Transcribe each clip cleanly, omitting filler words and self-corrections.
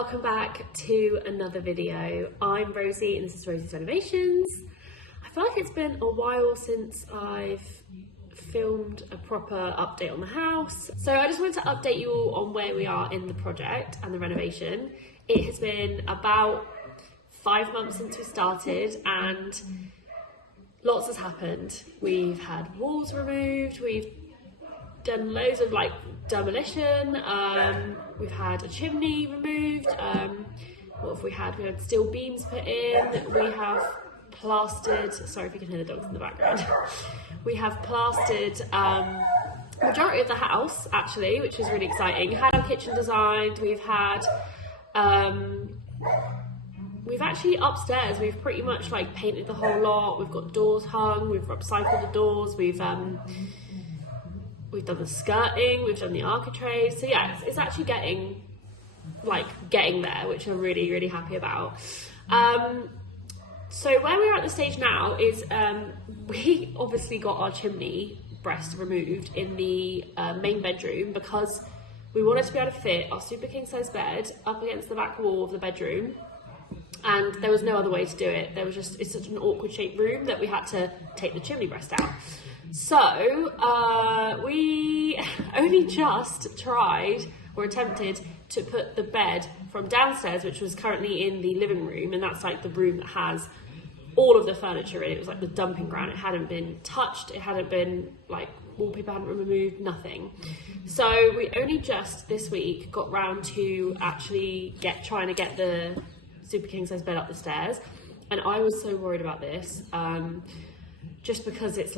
welcome back to another video. I'm Rosie and this is Rosie's Renovations. I feel like it's been a while since I've filmed a proper update on the house. So I just wanted to update you all on where we are in the project and the renovation. It has been about 5 months since we started and lots has happened. We've had walls removed, we've done loads of demolition, we've had a chimney removed, what have we had? We had steel beams put in, we have plastered, sorry if you can hear the dogs in the background, we have plastered majority of the house actually, which is really exciting. Had our kitchen designed, we've had, we've actually upstairs, we've pretty much painted the whole lot, we've got doors hung, we've upcycled the doors, we've done the skirting, we've done the architraves, so yeah, it's actually getting there, which I'm really, really happy about. So where we're at the stage now is we obviously got our chimney breast removed in the main bedroom because we wanted to be able to fit our super king size bed up against the back wall of the bedroom, and there was no other way to do it. It's such an awkward shaped room that we had to take the chimney breast out. So we only just tried or attempted to put the bed from downstairs, which was currently in the living room, and that's the room that has all of the furniture in it. It was the dumping ground. It hadn't been touched, it hadn't been wallpaper hadn't been removed, nothing. So we only just this week got round to actually trying to get the super king size bed up the stairs, and I was so worried about this, just because it's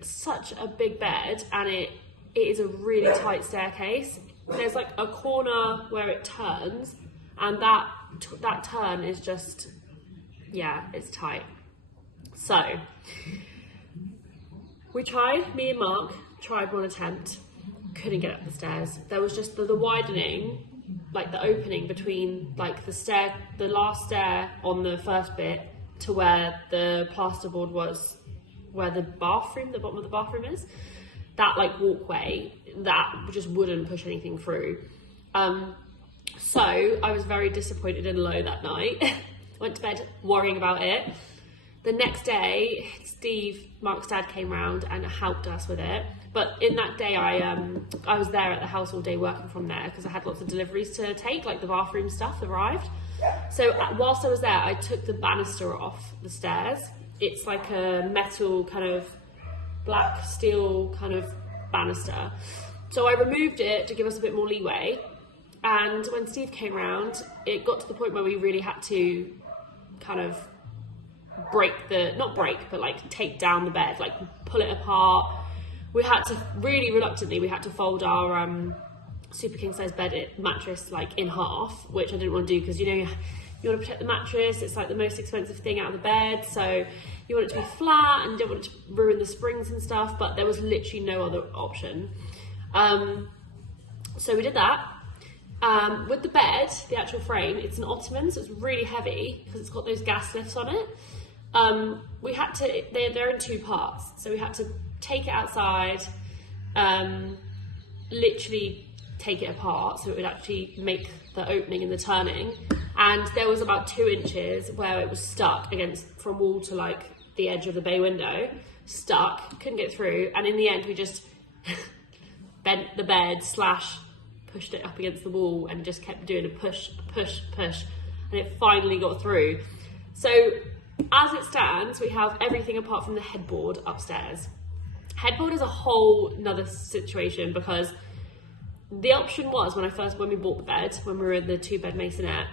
such a big bed and it is a really tight staircase. There's a corner where it turns, and that turn is just, yeah, it's tight. So we tried, me and Mark tried one attempt, couldn't get up the stairs. There was just the widening, the opening between the last stair on the first bit to where the plasterboard was, where the bottom of the bathroom is, that walkway, that just wouldn't push anything through. So I was very disappointed and low that night. Went to bed worrying about it. The next day, Steve, Mark's dad, came round and helped us with it. But in that day, I was there at the house all day working from there because I had lots of deliveries to take, the bathroom stuff arrived. So whilst I was there, I took the banister off the stairs. It's a metal kind of black steel kind of banister. So I removed it to give us a bit more leeway. And when Steve came round, it got to the point where we really had to kind of take down the bed, pull it apart. We had to really reluctantly, we had to fold our super king size bed mattress in half, which I didn't want to do because you want to protect the mattress. It's the most expensive thing out of the bed, so you want it to be flat and you don't want it to ruin the springs and stuff, but there was literally no other option. So we did that. With the bed, the actual frame, it's an ottoman, so it's really heavy because it's got those gas lifts on it. We had to, they're in 2 parts, so we had to take it outside, literally take it apart so it would actually make the opening and the turning, and there was about 2 inches where it was stuck from wall to the edge of the bay window, stuck, couldn't get through, and in the end we just bent the bed / pushed it up against the wall and just kept doing a push, and it finally got through. So as it stands, we have everything apart from the headboard upstairs. Headboard is a whole nother situation because the option was when we bought the bed, when we were in the 2-bed masonette,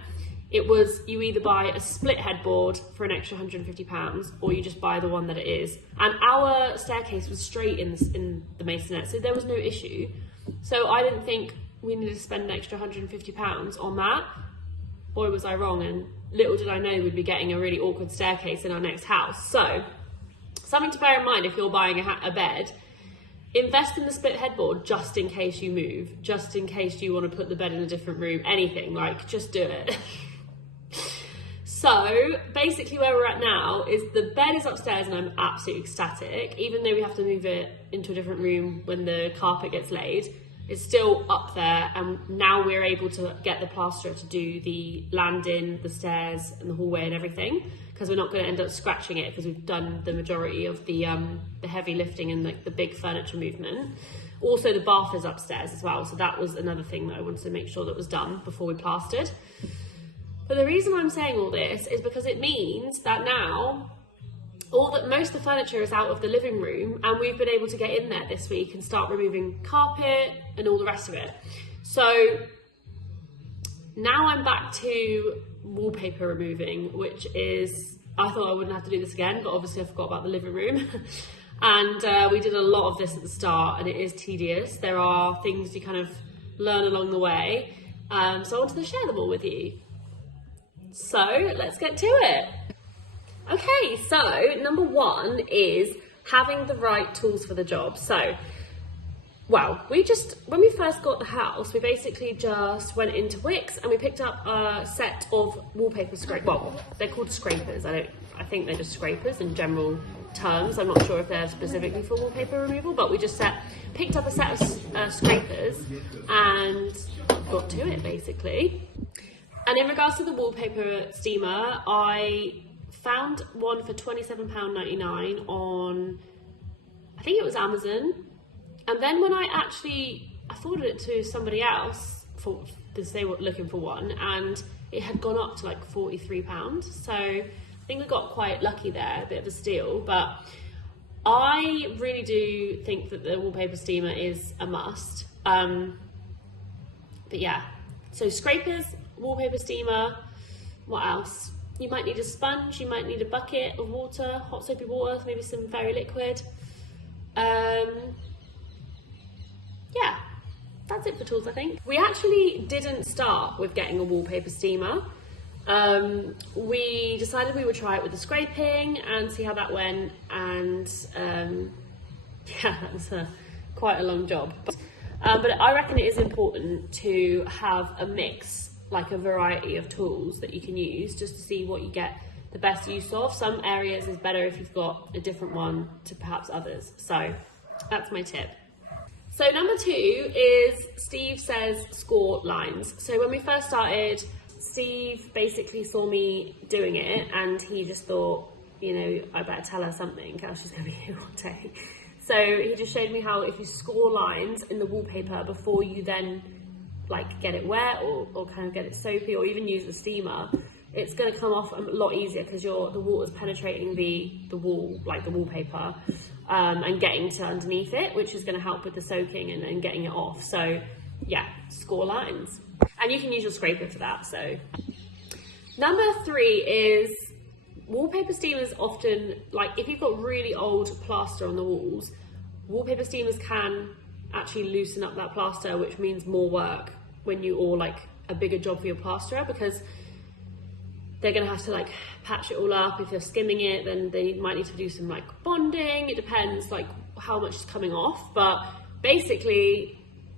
it was you either buy a split headboard for an extra £150 or you just buy the one that it is. And our staircase was straight in the masonette, so there was no issue. So I didn't think we needed to spend an extra £150 on that. Boy, was I wrong, and little did I know we'd be getting a really awkward staircase in our next house. So something to bear in mind if you're buying a bed, invest in the split headboard just in case you move, just in case you want to put the bed in a different room, anything, just do it. So basically where we're at now is the bed is upstairs and I'm absolutely ecstatic, even though we have to move it into a different room when the carpet gets laid. it's still up there, and now we're able to get the plasterer to do the landing, the stairs and the hallway and everything, because we're not going to end up scratching it because we've done the majority of the heavy lifting and the big furniture movement. Also, the bath is upstairs as well, so that was another thing that I wanted to make sure that was done before we plastered. But the reason I'm saying all this is because it means that now most of the furniture is out of the living room, and we've been able to get in there this week and start removing carpet and all the rest of it. So now I'm back to wallpaper removing, which is, I thought I wouldn't have to do this again, but obviously I forgot about the living room. And we did a lot of this at the start, and it is tedious. There are things you kind of learn along the way. So I wanted to share them all with you. So let's get to it. Okay, so number one is having the right tools for the job. So, well, when we first got the house, we basically just went into Wix and we picked up a set of wallpaper scrapers. Well, they're called scrapers. I think they're just scrapers in general terms. I'm not sure if they're specifically for wallpaper removal, but we just picked up a set of scrapers and got to it, basically. And in regards to the wallpaper steamer, I found one for £27.99 on, I think it was Amazon. And then when I forwarded it to somebody else because they were looking for one, and it had gone up to like £43. So I think we got quite lucky there, a bit of a steal. But I really do think that the wallpaper steamer is a must. But yeah, so scrapers, wallpaper steamer, what else? You might need a sponge, you might need a bucket of water, hot soapy water, maybe some fairy liquid. Yeah, that's it for tools, I think. We actually didn't start with getting a wallpaper steamer. We decided we would try it with the scraping and see how that went, and yeah, that was quite a long job. But I reckon it is important to have a mix, like a variety of tools that you can use, just to see what you get the best use of. Some areas is better if you've got a different one to perhaps others. So that's my tip. So number two is Steve says score lines. So when we first started, Steve basically saw me doing it and he just thought, I better tell her something else she's going to be here all day. So he just showed me how if you score lines in the wallpaper before you then like get it wet or kind of get it soapy or even use the steamer, it's going to come off a lot easier because the water's penetrating the wall, like the wallpaper, and getting to underneath it, which is going to help with the soaking and getting it off. So yeah, score lines. And you can use your scraper for that. So number three is wallpaper steamers often, like if you've got really old plaster on the walls, wallpaper steamers can actually loosen up that plaster, which means more work or like a bigger job for your plasterer, because they're going to have to like patch it all up. If they're skimming it, then they might need to do some like bonding. It depends like how much is coming off, but basically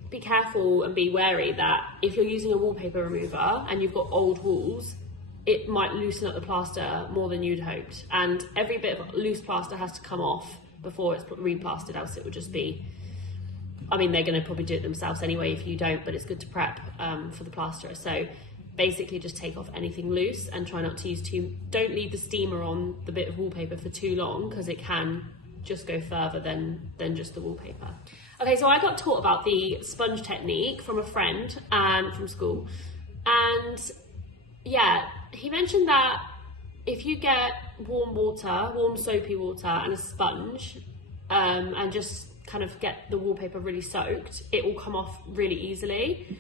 be careful and be wary that if you're using a wallpaper remover and you've got old walls, it might loosen up the plaster more than you'd hoped, and every bit of loose plaster has to come off before it's replastered, else it would just be, they're going to probably do it themselves anyway if you don't, but it's good to prep for the plasterer. So basically just take off anything loose and try not to use don't leave the steamer on the bit of wallpaper for too long, because it can just go further than just the wallpaper. Okay, so I got taught about the sponge technique from a friend and from school, and yeah, he mentioned that if you get warm soapy water and a sponge, and just kind of get the wallpaper really soaked, it will come off really easily.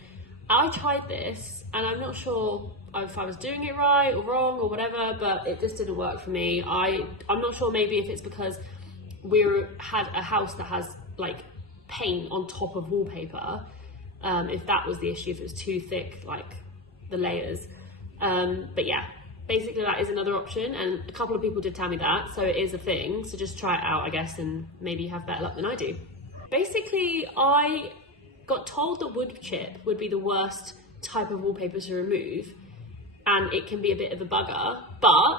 I tried this and I'm not sure if I was doing it right or wrong or whatever, but it just didn't work for me. I'm not sure, maybe if it's because we had a house that has like paint on top of wallpaper, if that was the issue, if it was too thick, like the layers. But yeah, basically that is another option, and a couple of people did tell me that, so it is a thing. So just try it out, I guess, and maybe you have better luck than I do. Basically, I got told that wood chip would be the worst type of wallpaper to remove, and it can be a bit of a bugger, but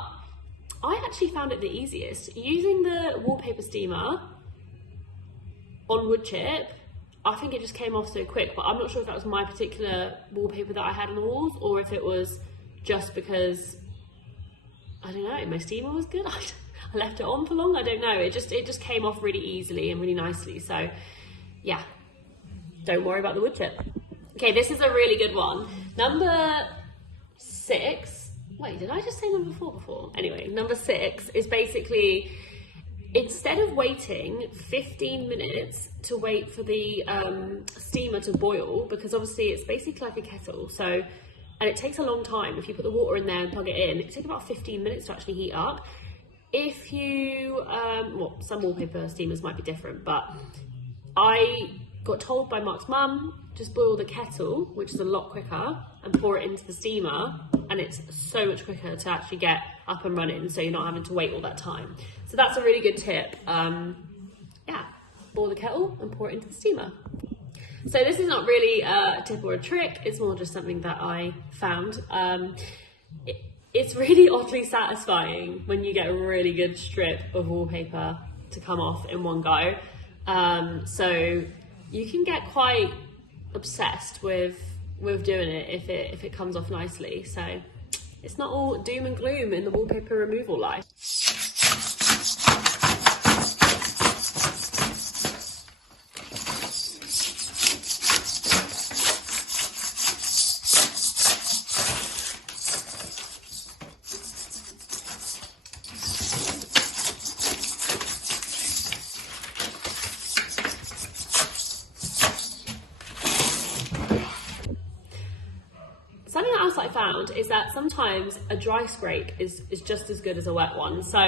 I actually found it the easiest. Using the wallpaper steamer on wood chip, I think it just came off so quick, but I'm not sure if that was my particular wallpaper that I had on the walls, or if it was just because, I don't know, my steamer was good. I left it on for long, I don't know. It just came off really easily and really nicely. So yeah, don't worry about the wood chip. Okay, this is a really good one. Number 6, wait, did I just say number 4 before? Anyway, number 6 is basically, instead of waiting 15 minutes to wait for the steamer to boil, because obviously it's basically like a kettle, so, and it takes a long time. If you put the water in there and plug it in, it takes about 15 minutes to actually heat up. If you, well, some wallpaper steamers might be different, but I got told by Mark's mum, just boil the kettle, which is a lot quicker, and pour it into the steamer, and it's so much quicker to actually get up and running, so you're not having to wait all that time. So that's a really good tip. Yeah, boil the kettle and pour it into the steamer. So this is not really a tip or a trick, it's more just something that I found. It's really oddly satisfying when you get a really good strip of wallpaper to come off in one go. So you can get quite obsessed with doing it if it comes off nicely. So it's not all doom and gloom in the wallpaper removal life. Something else I found is that sometimes a dry scrape is just as good as a wet one. So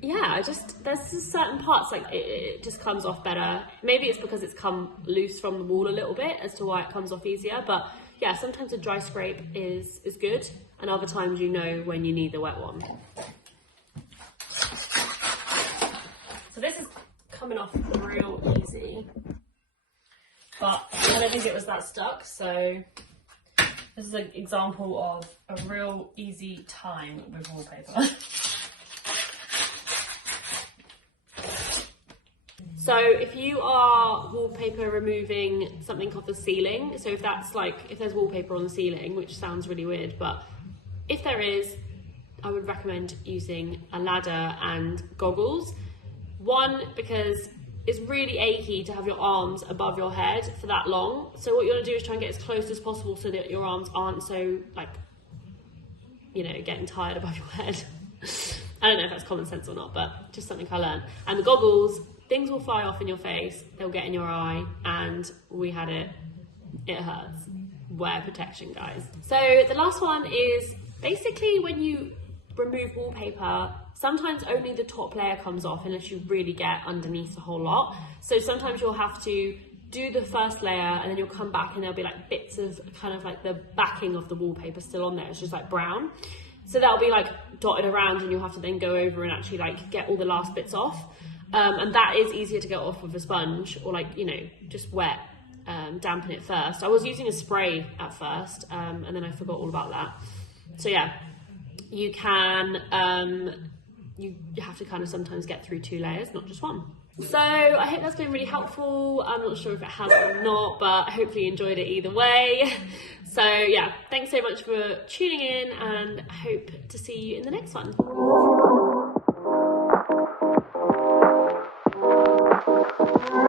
yeah, there's just certain parts, like it just comes off better. Maybe it's because it's come loose from the wall a little bit as to why it comes off easier, but yeah, sometimes a dry scrape is good, and other times you know when you need the wet one. So this is coming off real easy, but I don't think it was that stuck, so this is an example of a real easy time with wallpaper. So if you are wallpaper removing something off the ceiling, so if there's wallpaper on the ceiling, which sounds really weird, but if there is, I would recommend using a ladder and goggles. One, because it's really achy to have your arms above your head for that long. So what you want to do is try and get as close as possible so that your arms aren't so, like, you know, getting tired above your head. I don't know if that's common sense or not, but just something I learned. And the goggles, things will fly off in your face, they'll get in your eye, and we had it hurts. Wear protection, guys. So the last one is basically when you remove wallpaper, sometimes only the top layer comes off unless you really get underneath a whole lot. So sometimes you'll have to do the first layer and then you'll come back and there'll be like bits of kind of like the backing of the wallpaper still on there. It's just like brown. So that'll be like dotted around and you'll have to then go over and actually like get all the last bits off. And that is easier to get off with a sponge or like, you know, just wet, dampen it first. I was using a spray at first and then I forgot all about that. So yeah, you can, you have to kind of sometimes get through 2 layers, not just one. So I hope that's been really helpful. I'm not sure if it has or not, but hopefully you enjoyed it either way. So yeah, thanks so much for tuning in and I hope to see you in the next one.